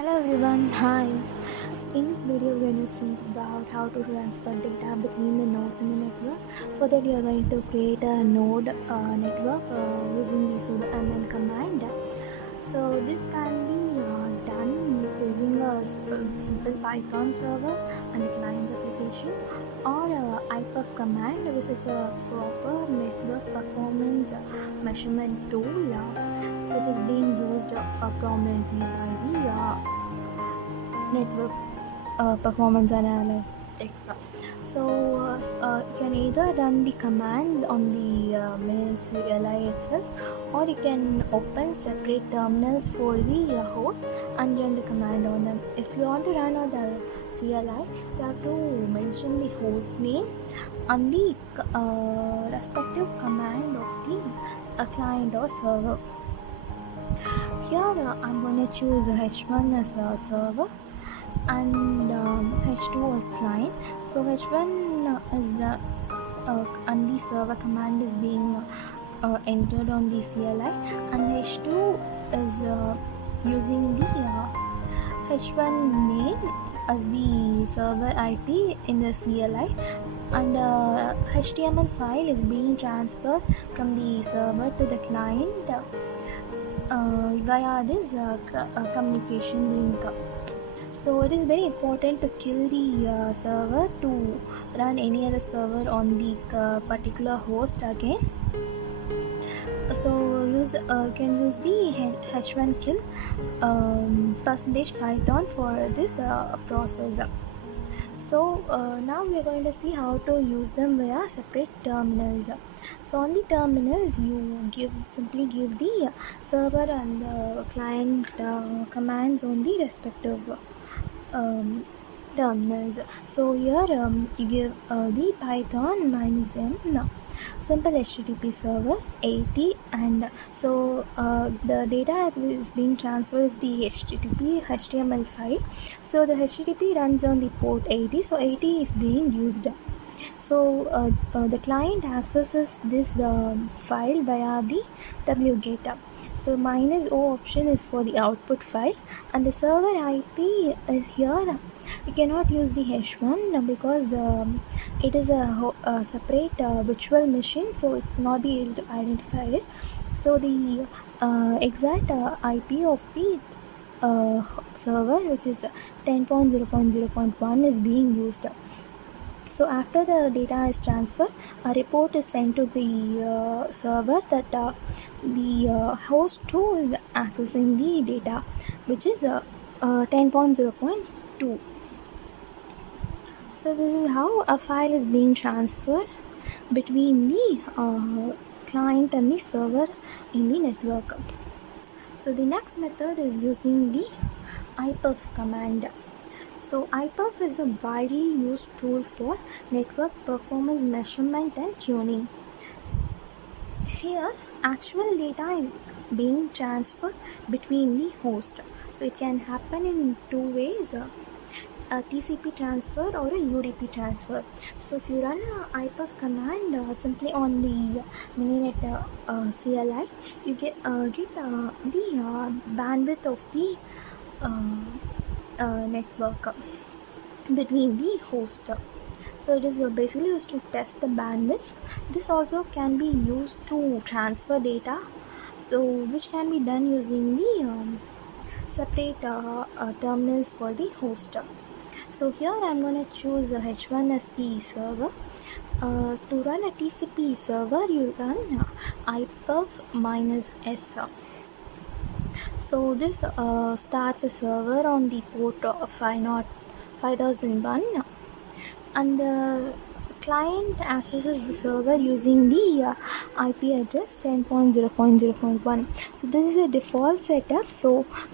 Hello everyone, hi. In this video, we're going to see about how to transfer data between the nodes in the network. For that, you are going to create a node network using the sudo mn command. So this can be done using a simple Python server and a client application, or a IPUF command, which is a proper network performance measurement tool, which is being used prominently by the network performance analytics. So you can either run the command on the main CLI itself, or you can open separate terminals for the host and run the command on them. If you want to run on the CLI, you have to mention the host name and the respective command of the client or server. Here I'm going to choose H1 as a server and H2 as client. So H1 is the and the server command is being entered on the CLI, and H2 is using the H1 name as the server IP in the CLI, and the HTML file is being transferred from the server to the client via this communication link. So it is very important to kill the server to run any other server on the particular host again. So can use the h1 kill %python for this process. So now we are going to see how to use them via separate terminals. So on the terminals, you simply give the server and the client commands on the respective terminals. So here you give the python -m simple HTTP server 80, and so the data is being transferred is the HTTP HTML file. So the HTTP runs on the port 80, so 80 is being used. So the client accesses this file via the wget. So -o option is for the output file, and the server IP is here. You cannot use the h1 because it is a separate virtual machine, so it will not be able to identify it. So the exact IP of the server, which is 10.0.0.1, is being used. So after the data is transferred, a report is sent to the server that the host 2 is accessing the data, which is 10.0.2. So this is how a file is being transferred between the client and the server in the network. So the next method is using the IPUF command. So IPUF is a widely used tool for network performance measurement and tuning. Here, actual data is being transferred between the host. So it can happen in two ways, a TCP transfer or a UDP transfer. So if you run a IPUF command simply on the Mininet CLI, you get the bandwidth of the network between the host. So it is basically used to test the bandwidth. This also can be used to transfer data, so which can be done using the separate terminals for the host. So here I'm going to choose h1 as the server. To run a TCP server, you run IPUF -s. So this starts a server on the port 5001, and the client accesses the server using the IP address 10.0.0.1. So this is a default setup. So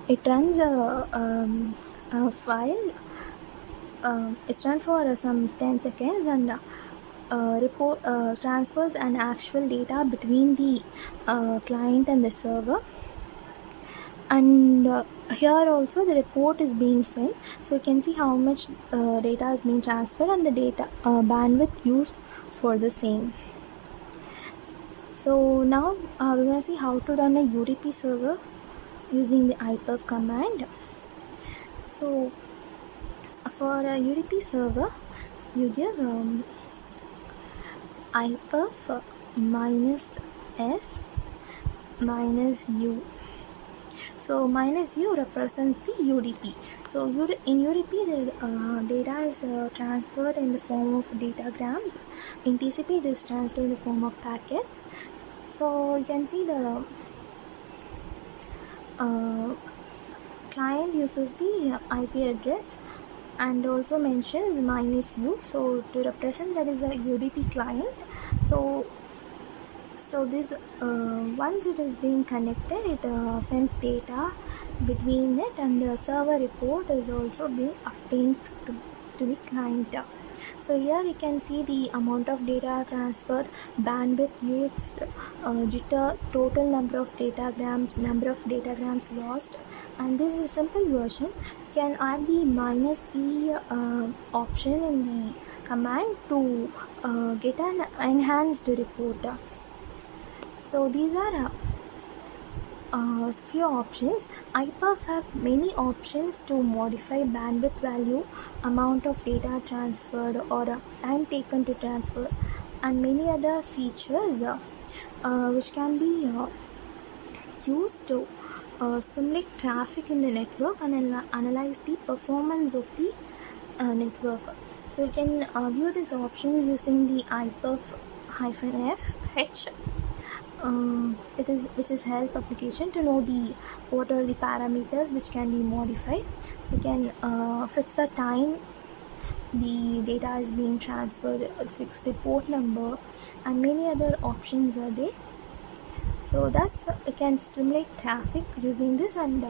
it runs a file. It's run for some 10 seconds and report transfers an actual data between the client and the server. And here also the report is being sent, so you can see how much data is being transferred and the data bandwidth used for the same. So now we're going to see how to run a UDP server using the IPUF command. So for a UDP server, you give IPerf minus S minus U. So minus U represents the UDP. So in UDP, the data is transferred in the form of datagrams. In TCP, it is transferred in the form of packets. So you can see the client uses the IP address and also mentions minus U. So to represent that is a UDP client. So this once it is being connected, it sends data between it, and the server report is also being obtained to the client. So here you can see the amount of data transferred, bandwidth used, jitter, total number of datagrams lost, and this is a simple version. You can add the minus E option in the command to get an enhanced report. So these are few options. IPerf have many options to modify bandwidth value, amount of data transferred, or time taken to transfer, and many other features which can be used to simulate traffic in the network and analyze the performance of the network. So you can view these options using the IPerf-F which is help application to know what are the parameters which can be modified. So you can fix the time the data is being transferred, fix the port number, and many other options are there. So thus you can stimulate traffic using this, and